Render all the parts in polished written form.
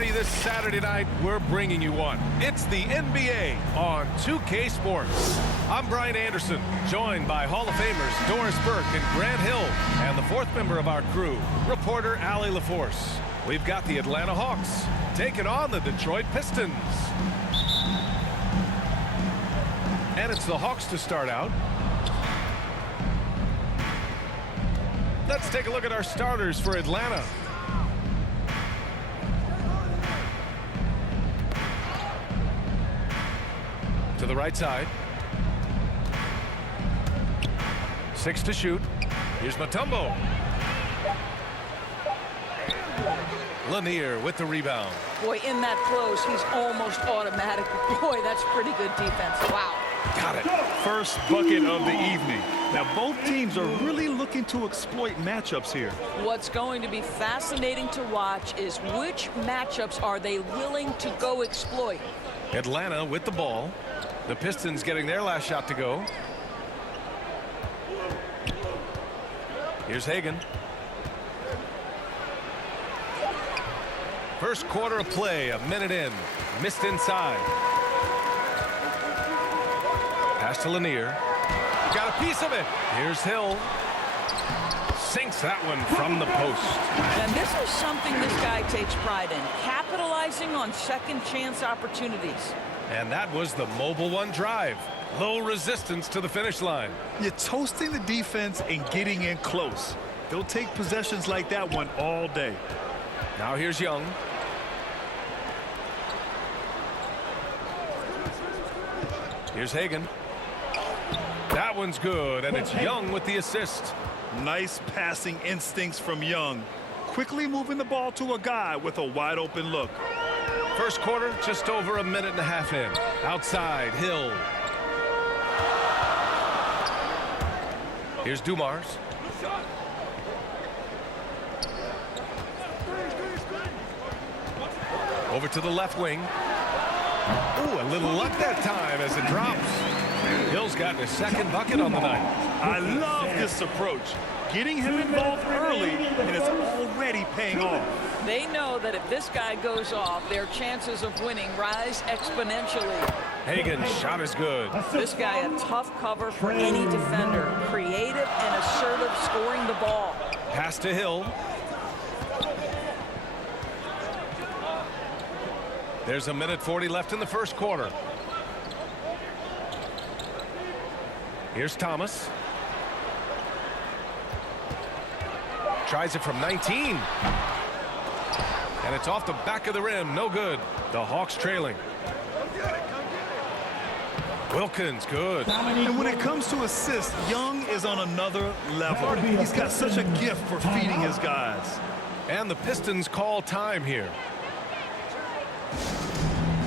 party this Saturday night, we're bringing you one. It's the NBA on 2K Sports. I'm Brian Anderson, joined by Hall of Famers Doris Burke and Grant Hill, and the fourth member of our crew, reporter Allie LaForce. We've got the Atlanta Hawks taking on the Detroit Pistons. And it's the Hawks to start out. Let's take a look at our starters for Atlanta. To the right side. 6 to shoot. Here's Mutombo. Lanier with the rebound. Boy, in that close, he's almost automatic. Boy, that's pretty good defense. Wow. Got it. First bucket of the evening. Now, both teams are really looking to exploit matchups here. What's going to be fascinating to watch is which matchups are they willing to go exploit. Atlanta with the ball. The Pistons getting their last shot to go. Here's Hagan. First quarter of play, a minute in. Missed inside. Pass to Lanier. Got a piece of it. Here's Hill. Sinks that one from the post. And this is something this guy takes pride in, capitalizing on second chance opportunities. And that was the mobile one drive. Low resistance to the finish line. You're toasting the defense and getting in close. They'll take possessions like that one all day. Now here's Young. Here's Hagan. That one's good, and it's Young with the assist. Nice passing instincts from Young. Quickly moving the ball to a guy with a wide open look. First quarter, just over a minute and a half in. Outside, Hill. Here's Dumars. Over to the left wing. Ooh, a little luck that time as it drops. Hill's gotten his second bucket on the night. I love this approach. Getting him involved early, and it's already paying off. They know that if this guy goes off, their chances of winning rise exponentially. Hagan's shot is good. This guy a tough cover for any defender. Creative and assertive scoring the ball. Pass to Hill. There's a minute 40 left in the first quarter. Here's Thomas. Tries it from 19. And it's off the back of the rim. No good. The Hawks trailing. Wilkins, good. And when it comes to assists, Young is on another level. He's got such a gift for feeding his guys. And the Pistons call time here.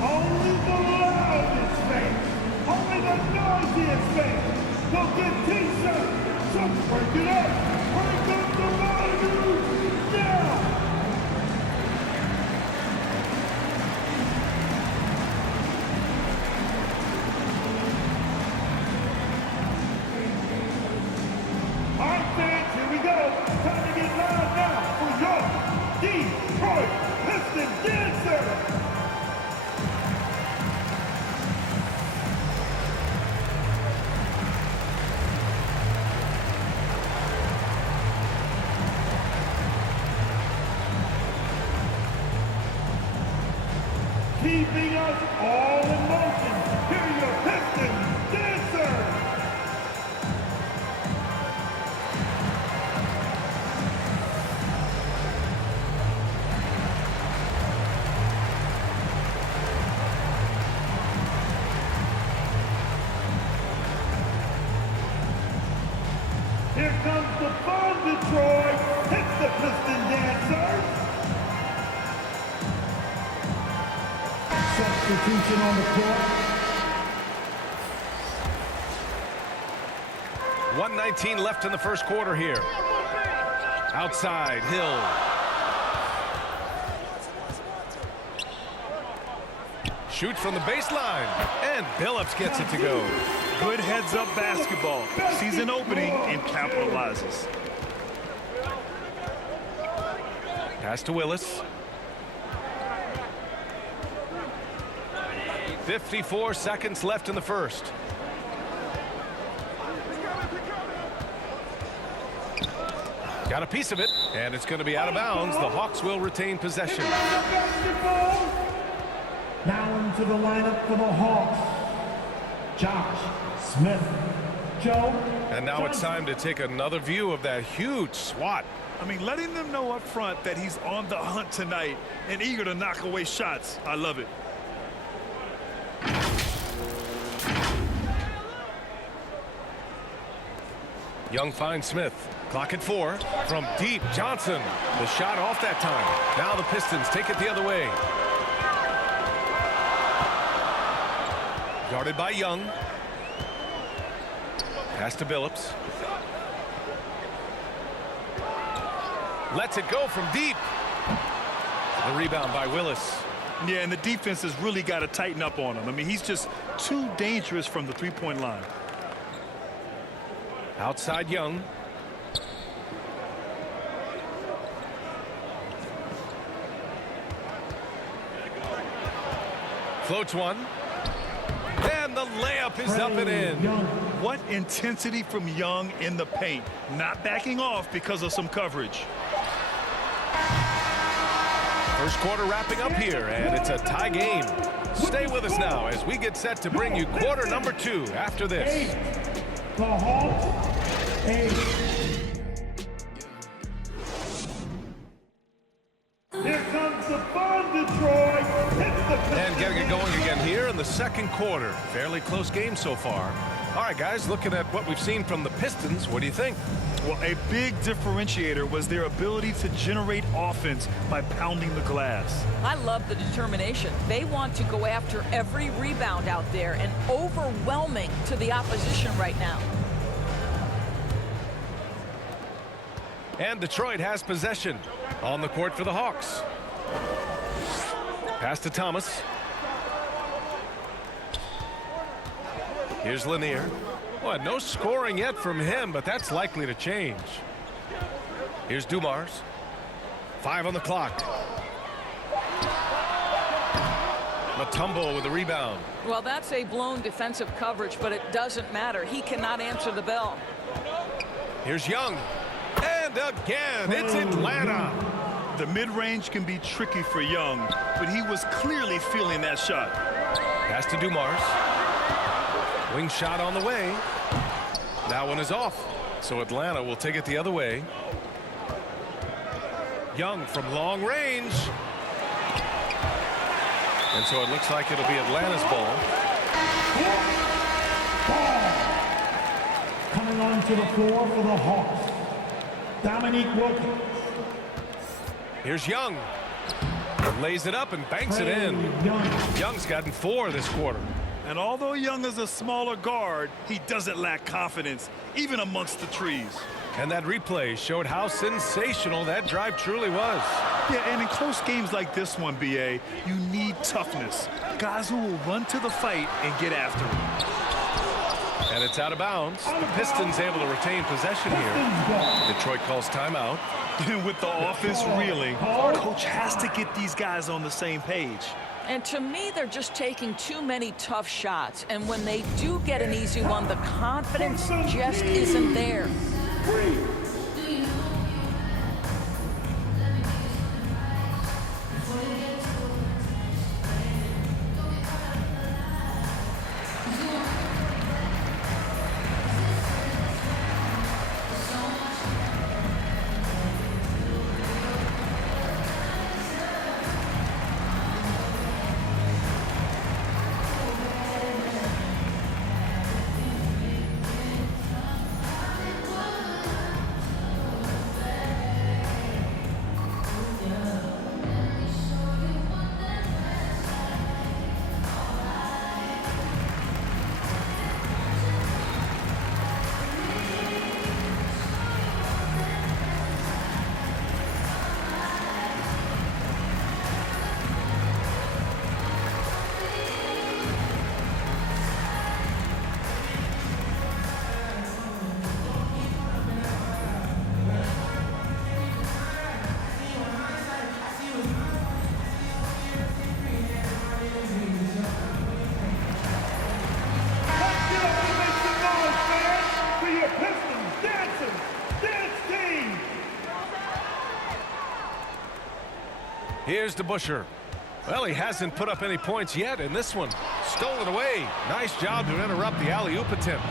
Only the loudest fans, only the noisiest fans will get T-shirts. So break it up. Break up the volume now. All right, fans, here we go. Time to get loud now for your Detroit Pistons dancer. Keeping us all in motion. Here are your Pistons dancers. Here comes the fun, Detroit. It's the Piston dancers. Substitution on the court. 1:19 left in the first quarter here. Outside, Hill. Shoots from the baseline, and Billups gets it to go. Good heads-up basketball. Sees an opening and capitalizes. Pass to Willis. 54 seconds left in the first. Got a piece of it, and it's going to be out of bounds. The Hawks will retain possession. Now into the lineup for the Hawks. Josh Smith. Joe. And now it's time to take another view of that huge swat. I mean, letting them know up front that he's on the hunt tonight and eager to knock away shots. I love it. Young finds Smith. Clock at 4. From deep, Johnson. The shot off that time. Now the Pistons take it the other way. Guarded by Young. Pass to Billups. Lets it go from deep. The rebound by Willis. Yeah, and the defense has really got to tighten up on him. I mean, he's just too dangerous from the three-point line. Outside Young. Floats one. And the layup is up and in. What intensity from Young in the paint. Not backing off because of some coverage. First quarter wrapping up here, and it's a tie game. Stay with us now as we get set to bring you quarter number 2 after this. The Hawks. 8. Here comes the fun, Detroit. And getting it going again here in the second quarter. Fairly close game so far. All right, guys, looking at what we've seen from the Pistons, what do you think? Well, a big differentiator was their ability to generate offense by pounding the glass. I love the determination. They want to go after every rebound out there and overwhelming to the opposition right now. And Detroit has possession on the court for the Hawks. Pass to Thomas. Here's Lanier. Well, no scoring yet from him, but that's likely to change. Here's Dumars. 5 on the clock. Mutombo with the rebound. Well, that's a blown defensive coverage, but it doesn't matter. He cannot answer the bell. Here's Young. And again, it's Atlanta. The mid-range can be tricky for Young, but he was clearly feeling that shot. Pass to Dumars. Wing shot on the way. That one is off. So Atlanta will take it the other way. Young from long range. And so it looks like it'll be Atlanta's ball. Coming onto the floor for the Hawks. Dominique Wilkins. Here's Young. Lays it up and banks it in. Young's gotten 4 this quarter. And although Young is a smaller guard, he doesn't lack confidence, even amongst the trees. And that replay showed how sensational that drive truly was. Yeah, and in close games like this one, BA, you need toughness. Guys who will run to the fight and get after it. And it's out of bounds. The Pistons able to retain possession here. Detroit calls timeout. With the offense reeling, coach has to get these guys on the same page. And to me, they're just taking too many tough shots. And when they do get an easy one, the confidence just isn't there. Here's DeBuscher. Well, he hasn't put up any points yet in this one. Stolen away. Nice job to interrupt the alley-oop attempt.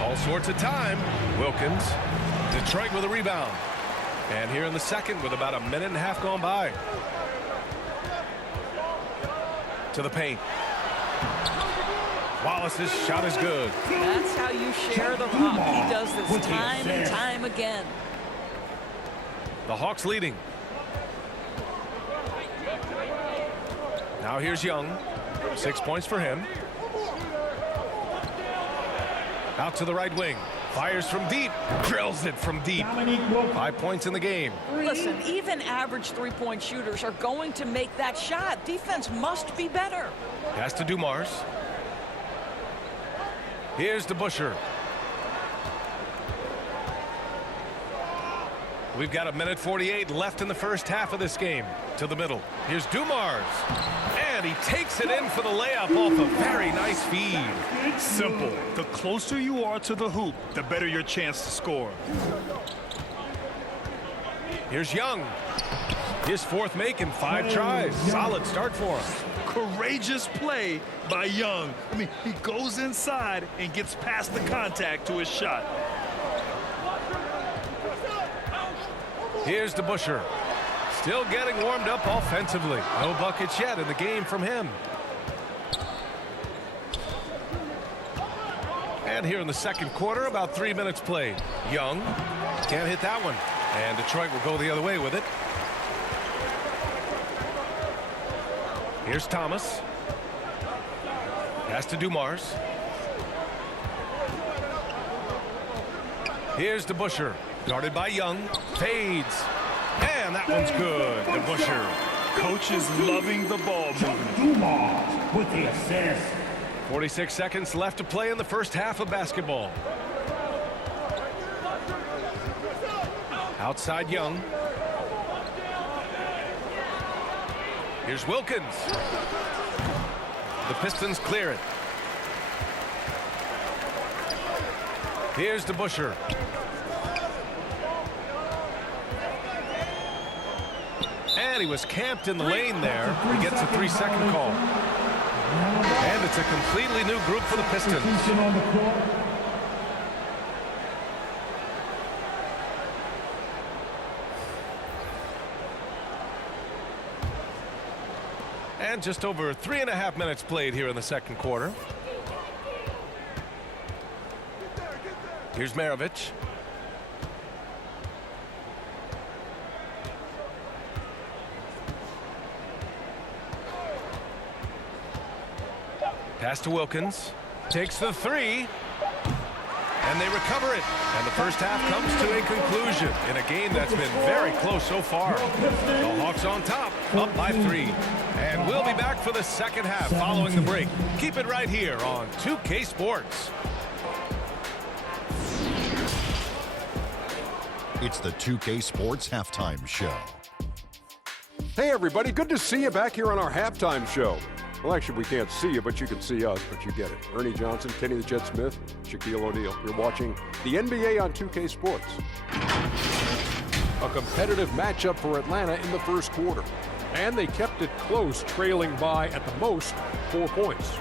All sorts of time. Wilkins. Detroit with a rebound. And here in the second with about a minute and a half gone by. To the paint. Wallace's shot is good. That's how you share the rock. He does this time and time again. The Hawks leading. Now here's Young. 6 points for him. Out to the right wing. Fires from deep. Drills it from deep. 5 points in the game. Listen, even average three-point shooters are going to make that shot. Defense must be better. Pass to Dumars. Here's DeBuscher. We've got a minute 48 left in the first half of this game. To the middle. Here's Dumars. And he takes it in for the layup off a very nice feed. Simple. The closer you are to the hoop, the better your chance to score. Here's Young. His fourth make in 5 tries. Solid start for him. Courageous play by Young. I mean, he goes inside and gets past the contact to his shot. Here's DeBuscher. Still getting warmed up offensively. No buckets yet in the game from him. And here in the second quarter, about 3 minutes played. Young can't hit that one. And Detroit will go the other way with it. Here's Thomas. Pass to Dumars. Here's DeBuscher. Guarded by Young. Fades. And that one's good. DeBuscher. Coach is loving the ball movement. Dumars with the assist. 46 seconds left to play in the first half of basketball. Outside Young. Here's Wilkins. The Pistons clear it. Here's DeBuscher. And he was camped in the lane there. He gets a 3-second call. And it's a completely new group for the Pistons. And just over 3.5 minutes played here in the second quarter. Here's Maravich. Pass to Wilkins. Takes the 3. And they recover it. And the first half comes to a conclusion in a game that's been very close so far. The Hawks on top, up by 3. And we'll be back for the second half following the break. Keep it right here on 2K Sports. It's the 2K Sports Halftime Show. Hey, everybody. Good to see you back here on our halftime show. Well, actually, we can't see you, but you can see us, but you get it. Ernie Johnson, Kenny the Jet Smith, Shaquille O'Neal. You're watching the NBA on 2K Sports. A competitive matchup for Atlanta in the first quarter. And they kept it close, trailing by, at the most, 4 points.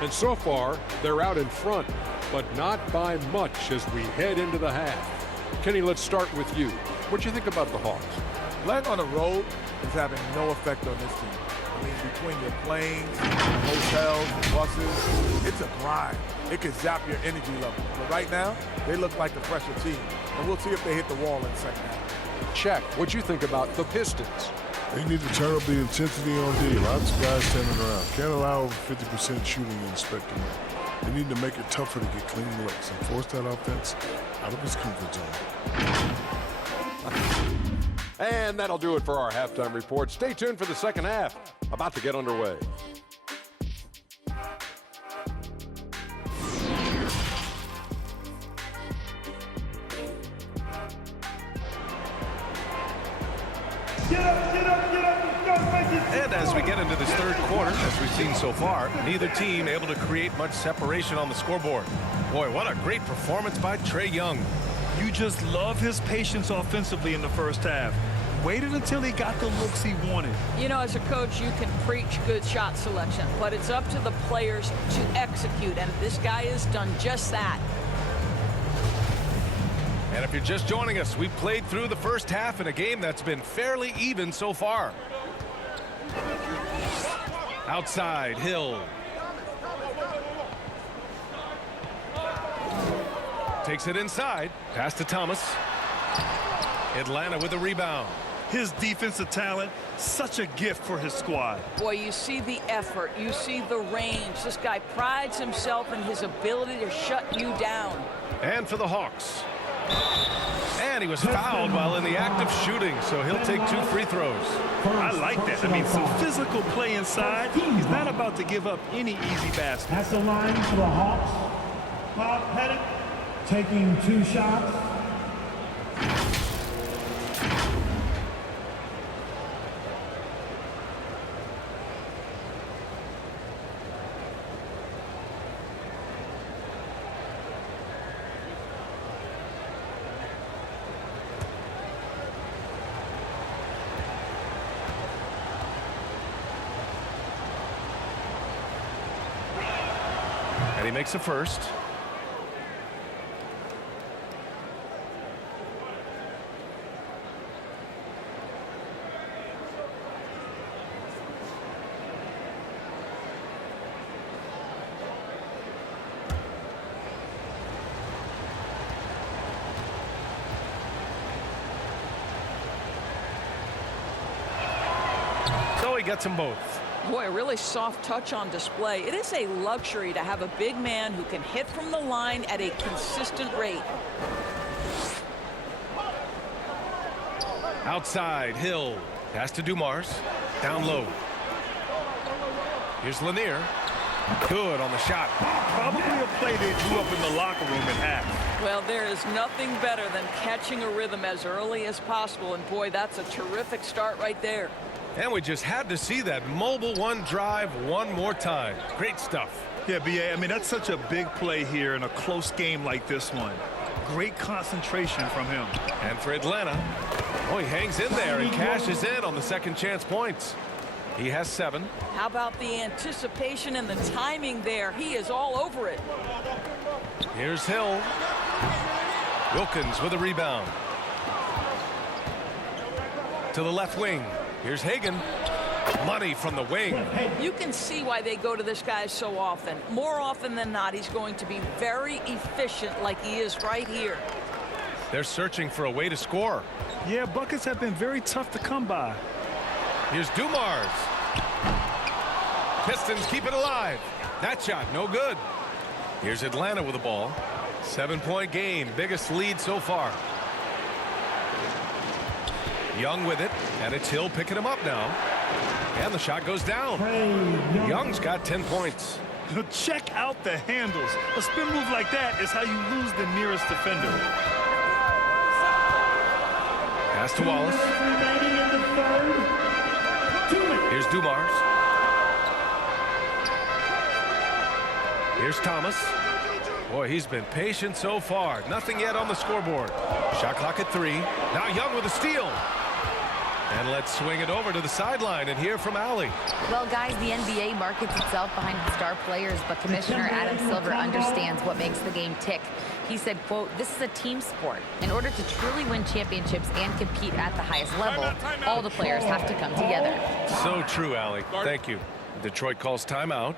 And so far, they're out in front, but not by much as we head into the half. Kenny, let's start with you. What do you think about the Hawks? Playing on the road is having no effect on this team. I mean, between your planes, hotels, buses, it's a grind. It can zap your energy level. But right now, they look like the fresher team. And we'll see if they hit the wall in the second half. Check. What do you think about the Pistons? They need to turn up the intensity on D. Lots of guys standing around. Can't allow over 50% shooting in the spectrum. They need to make it tougher to get clean looks and force that offense out of his comfort zone. And that'll do it for our halftime report. Stay tuned for the second half. About to get underway. Get up, get up, get up. And as we get into this third quarter, as we've seen so far, neither team able to create much separation on the scoreboard. Boy, what a great performance by Trae Young. You just love his patience offensively in the first half. waited until he got the looks he wanted. You know, as a coach, you can preach good shot selection, but it's up to the players to execute, and this guy has done just that. And if you're just joining us, we've played through the first half in a game that's been fairly even so far. Outside, Hill. Takes it inside. Pass to Thomas. Atlanta with a rebound. His defensive talent, such a gift for his squad. Boy, you see the effort. You see the range. This guy prides himself in his ability to shut you down. And for the Hawks. And he was fouled while in the act of shooting, so he'll take 2 free throws. I like that. I mean, some physical play inside. He's not about to give up any easy basket. That's the line for the Hawks. Bob Pettit taking 2 shots. And he makes a first. So he gets them both. Boy, a really soft touch on display. It is a luxury to have a big man who can hit from the line at a consistent rate. Outside, Hill. Pass to Dumars. Down low. Here's Lanier. Good on the shot. Probably a play they drew up in the locker room at half. Well, there is nothing better than catching a rhythm as early as possible. And boy, that's a terrific start right there. And we just had to see that mobile one drive one more time. Great stuff. Yeah, B.A., I mean, that's such a big play here in a close game like this one. Great concentration from him. And for Atlanta, oh, he hangs in there and cashes in on the second chance points. He has 7. How about the anticipation and the timing there? He is all over it. Here's Hill. Wilkins with a rebound. To the left wing. Here's Hagan. Money from the wing. You can see why they go to this guy so often. More often than not, he's going to be very efficient like he is right here. They're searching for a way to score. Yeah, buckets have been very tough to come by. Here's Dumars. Pistons keep it alive. That shot, no good. Here's Atlanta with the ball. 7-point game, biggest lead so far. Young with it, and it's Hill picking him up now. And the shot goes down. Young's got 10 points. Check out the handles. A spin move like that is how you lose the nearest defender. Pass to Wallace. Here's Dumars. Here's Thomas. Boy, he's been patient so far. Nothing yet on the scoreboard. Shot clock at 3. Now Young with a steal. And let's swing it over to the sideline and hear from Allie. Well, guys, the NBA markets itself behind its star players, but Commissioner Adam Silver understands what makes the game tick. He said, quote, "This is a team sport. In order to truly win championships and compete at the highest level, all the players have to come together." So true, Allie. Thank you. Detroit calls timeout.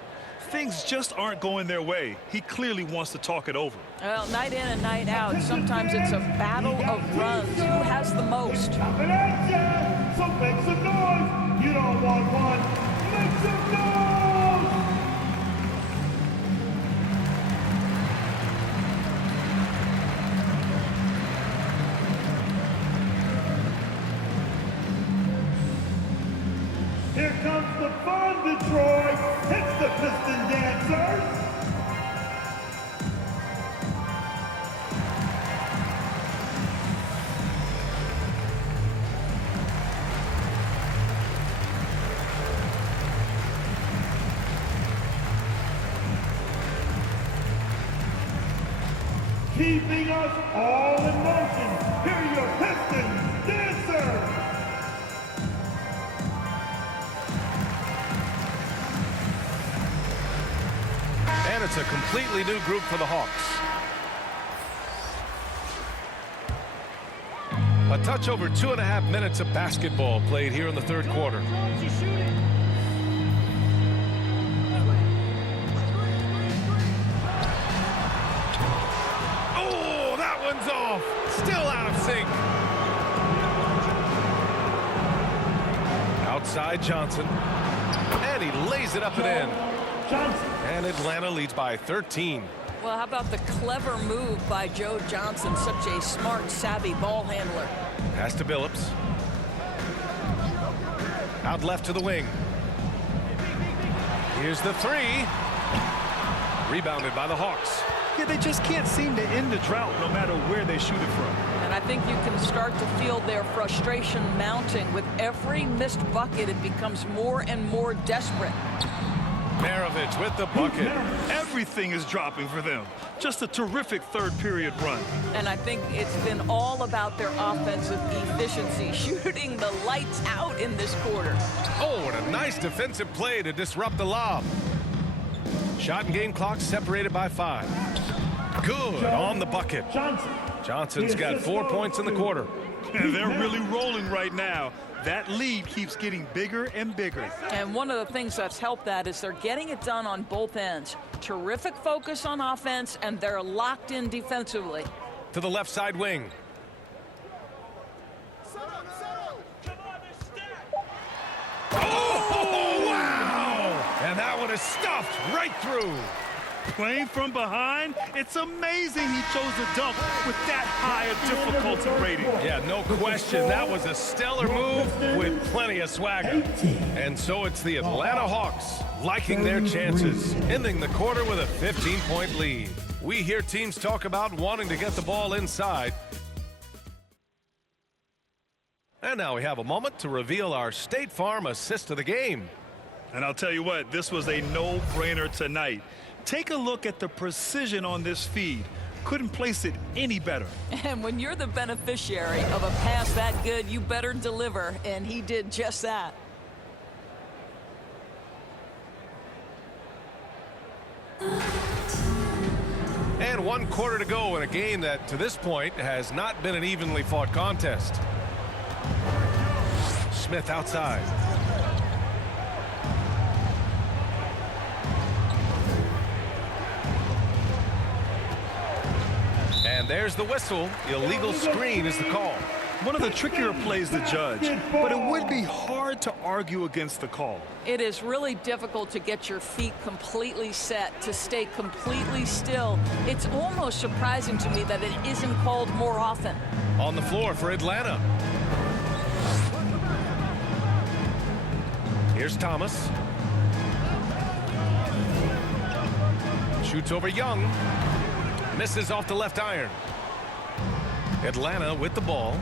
Things just aren't going their way. He clearly wants to talk it over. Well, night in and night out, sometimes it's a battle of runs. Who has the most? So make some noise. You don't want one. Make some noise. Here comes the fun, Detroit. It's the Piston Dancers. Keeping us all in motion. Here are your Pistons Dancers. it's a completely new group for the Hawks. A touch over 2.5 minutes of basketball played here in the third quarter. Oh, that one's off. Still out of sync. Outside Johnson. And he lays it up and in. And Atlanta leads by 13. Well, how about the clever move by Joe Johnson, such a smart, savvy ball handler. Pass to Billups. Out left to the wing. Here's the three. Rebounded by the Hawks. Yeah, they just can't seem to end the drought no matter where they shoot it from. And I think you can start to feel their frustration mounting. With every missed bucket, it becomes more and more desperate. Maravich with the bucket. Everything is dropping for them. Just a terrific third period run. And I think it's been all about their offensive efficiency, shooting the lights out in this quarter. Oh, and a nice defensive play to disrupt the lob. Shot and game clock separated by 5. Good on the bucket. Johnson's got 4 points in the quarter. And they're really rolling right now. That lead keeps getting bigger and bigger. And one of the things that's helped that is they're getting it done on both ends. Terrific focus on offense, and they're locked in defensively. To the left side wing. Oh, wow! And that one is stuffed right through. Playing from behind, it's amazing he chose to dunk with that high a difficulty rating. Yeah, no question. That was a stellar move with plenty of swagger. And so it's the Atlanta Hawks liking their chances, ending the quarter with a 15-point lead. We hear teams talk about wanting to get the ball inside. And now we have a moment to reveal our State Farm assist of the game. And I'll tell you what, this was a no-brainer tonight. Take a look at the precision on this feed. Couldn't place it any better. And when you're the beneficiary of a pass that good, you better deliver, and he did just that. And 1 quarter to go in a game that, to this point, has not been an evenly fought contest. Smith outside. And there's the whistle. Illegal screen is the call. One of the trickier plays to judge, but it would be hard to argue against the call. It is really difficult to get your feet completely set, to stay completely still. It's almost surprising to me that it isn't called more often. On the floor for Atlanta. Here's Thomas. Shoots over Young. Misses off the left iron. Atlanta with the ball.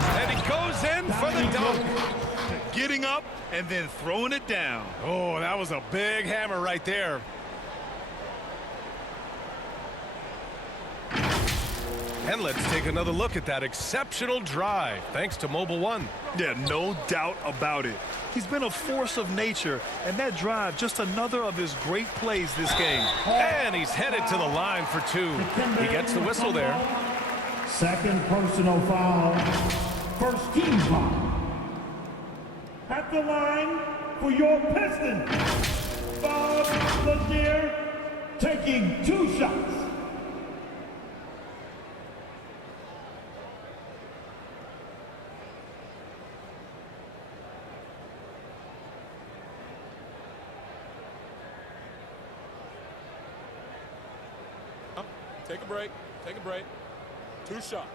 And he goes in for the dunk. Getting up and then throwing it down. Oh, that was a big hammer right there. And let's take another look at that exceptional drive, thanks to Mobile One. Yeah, no doubt about it. He's been a force of nature, and that drive, just another of his great plays this game. And he's headed to the line for 2. He gets the whistle there. Second personal foul. First team foul. At the line for your Pistons, Bob Lazier taking 2 shots. Take a break. Take a break. 2 shots.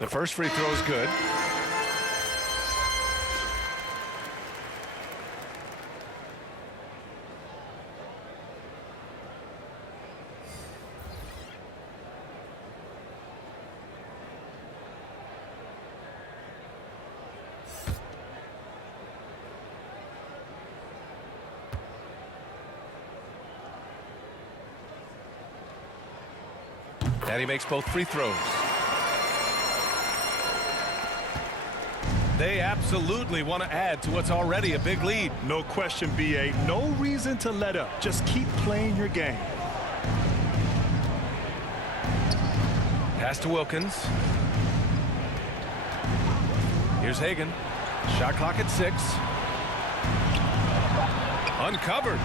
The first free throw is good. And he makes both free throws. They absolutely want to add to what's already a big lead. No question, B.A. No reason to let up. Just keep playing your game. Pass to Wilkins. Here's Hagan. Shot clock at 6. Uncovered.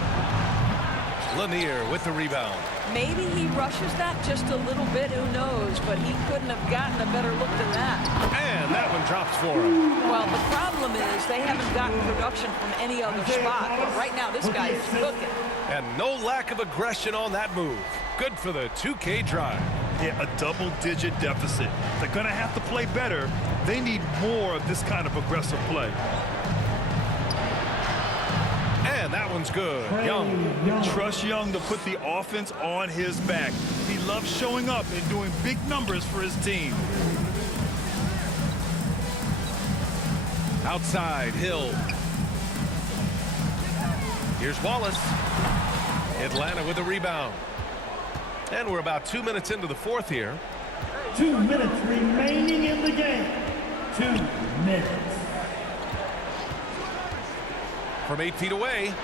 Lanier with the rebound. Maybe he rushes that just a little bit, who knows, but he couldn't have gotten a better look than that. And that one drops for him. Well, the problem is they haven't gotten production from any other spot, but right now this guy is cooking. And no lack of aggression on that move. Good for the 2K drive. Yeah, a double-digit deficit. They're going to have to play better. They need more of this kind of aggressive play. And that one's good. Young. Trust Young to put the offense on his back. He loves showing up and doing big numbers for his team. Outside, Hill. Here's Wallace. Atlanta with a rebound. And we're about 2 minutes into the fourth here. 2 minutes remaining in the game. 2 minutes. From 8 feet away.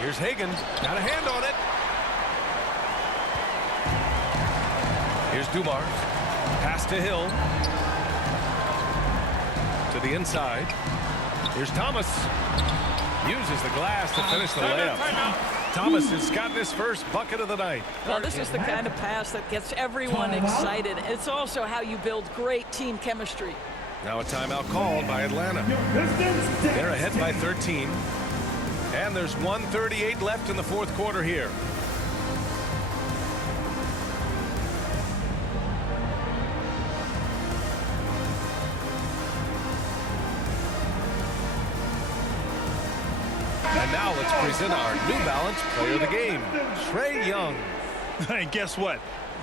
Here's Hagan. Got a hand on it. Here's Dumars. Pass to Hill. To the inside. Here's Thomas. Uses the glass to finish the layup. Thomas has gotten his first bucket of the night. Well, this is the kind of pass that gets everyone excited. It's also how you build great team chemistry. Now a timeout called by Atlanta. They're ahead by 13. And there's 1:38 left in the fourth quarter here. And now let's present our New Balance Player of the Game, Trae Young. And guess what?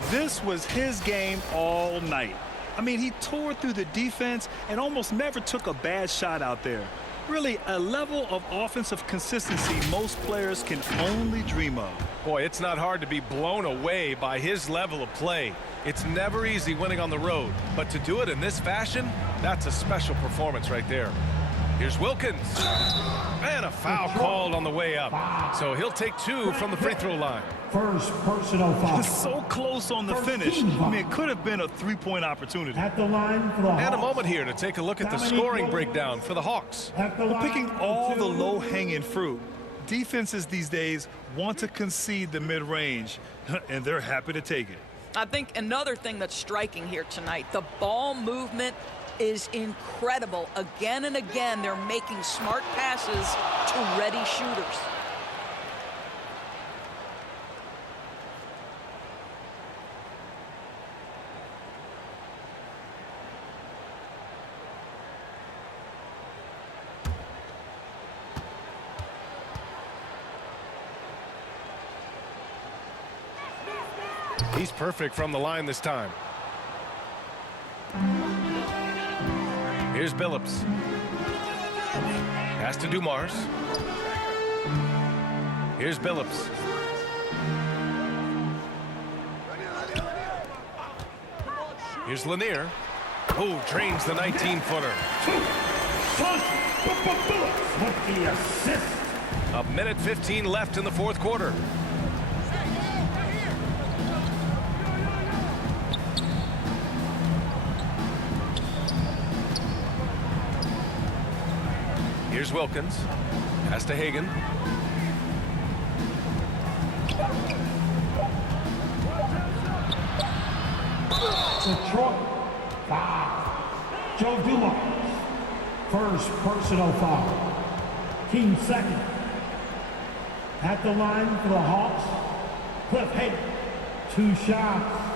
This was his game all night. I mean, he tore through the defense and almost never took a bad shot out there. Really, a level of offensive consistency most players can only dream of. Boy, it's not hard to be blown away by his level of play. It's never easy winning on the road, but to do it in this fashion, that's a special performance right there. Here's Wilkins. And a foul called on the way up. So he'll take 2 from the free throw line. First personal foul. So close on the finish. I mean, it could have been a three-point opportunity. At the line for the Hawks. And a moment here to take a look at the scoring breakdown for the Hawks. We're picking all the low-hanging fruit. Defenses these days want to concede the mid-range, and they're happy to take it. I think another thing that's striking here tonight, the ball movement is incredible. Again and again, they're making smart passes to ready shooters. He's perfect from the line this time. Here's Billups. Pass to Dumars. Here's Billups. Here's Lanier. Oh, drains the 19-footer. With the assist. A minute 15 left in the fourth quarter. Here's Wilkins. Pass to Hagan. Detroit, foul. Joe Dumars. First personal foul. Team second. At the line for the Hawks, Cliff Hagan. 2 shots.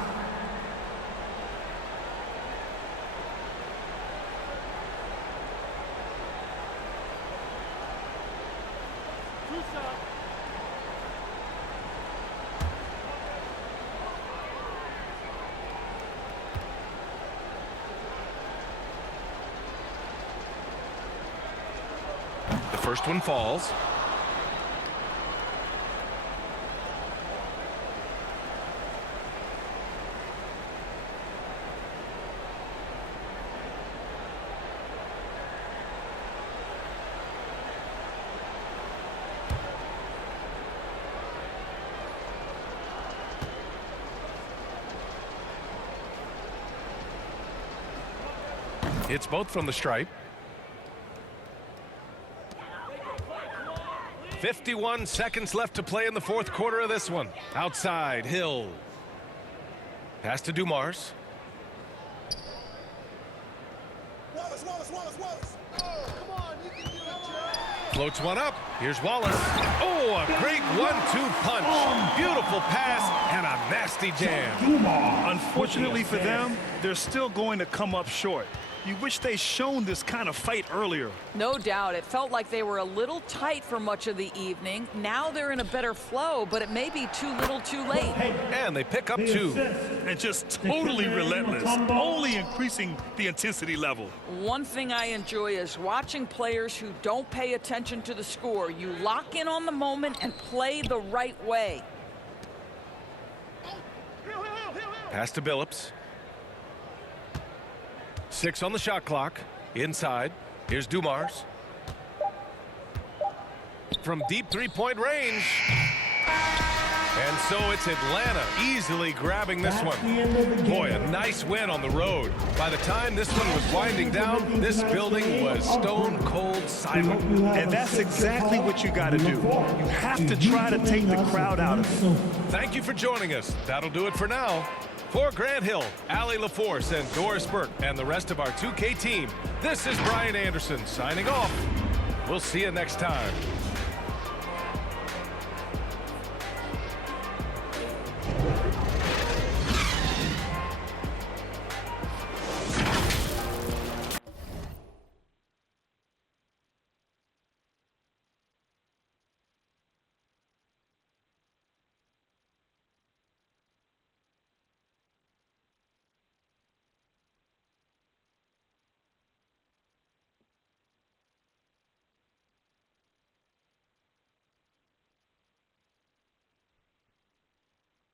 First one falls. It's both from the stripe. 51 seconds left to play in the fourth quarter of this one. Outside, Hill. Pass to Dumars. Floats one up. Here's Wallace. Oh, a great 1-2 punch. Beautiful pass and a nasty jam. Unfortunately for them, they're still going to come up short. You wish they shown this kind of fight earlier. No doubt. It felt like they were a little tight for much of the evening. Now they're in a better flow, but it may be too little too late. And they pick up 2. And just totally relentless, only increasing the intensity level. One thing I enjoy is watching players who don't pay attention to the score. You lock in on the moment and play the right way. Pass to Billups. 6 on the shot clock. Inside. Here's Dumars. From deep three-point range. And so it's Atlanta easily grabbing this one. Boy, a nice win on the road. By the time this one was winding down, this building was stone cold silent. And that's exactly what you got to do. You have to try to take the crowd out of it. Thank you for joining us. That'll do it for now. For Grant Hill, Allie LaForce, and Doris Burke, and the rest of our 2K team, this is Brian Anderson signing off. We'll see you next time.